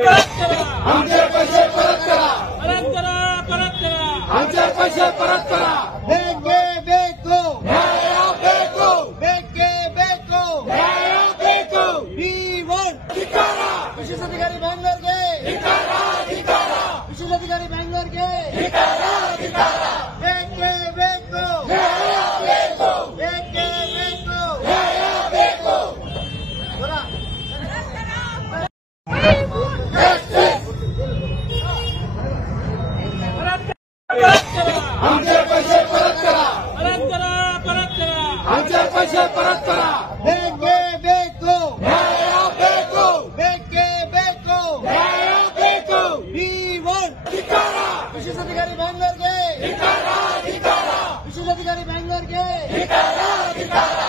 आमचे पैसे परत करा, आमचे पैसे परत करा. ಬೇಕೇ ಬೇಕು ನ್ಯಾಯ ಬೇಕು, ಬೇಕೇ ಬೇಕು ನ್ಯಾಯ ಬೇಕು. B1 ಧಿಕ್ಕಾರ, ವಿಶೇಷ ಅಧಿಕಾರಿ ಬ್ಯಾಂಗ್ಳೂರ್ಗೆ, ಧಿಕ್ಕಾರ, ಧಿಕ್ಕಾರ, ವಿಶೇಷ ಅಧಿಕಾರಿ ಬ್ಯಾಂಗ್ಳೂರ್ಗೆ ಧಿಕ್ಕಾರ, ಧಿಕ್ಕಾರ. ಬೇಕೇ ಬೇಕು ನ್ಯಾಯ ಬೇಕು, ಬೇಕೇ ಬೇಕು ನ್ಯಾಯ ಬೇಕು. ಬರ. आमचे पैसे परत करा, आमचे पैसे परत करा. ಬೇಕೇ ಬೇಕು ನ್ಯಾಯ ಬೇಕು, ಬೇಕೇ ಬೇಕು ನ್ಯಾಯ ಬೇಕು. B1 ಧಿಕ್ಕಾರ, ವಿಶೇಷ ಅಧಿಕಾರಿ ಬ್ಯಾಂಗ್ಳೂರ್ಗೆ, ಧಿಕ್ಕಾರ, ಧಿಕ್ಕಾರ, ವಿಶೇಷ ಅಧಿಕಾರಿ ಬ್ಯಾಂಗ್ಳೂರ್ಗೆ ಧಿಕ್ಕಾರ, ಧಿಕ್ಕಾರ.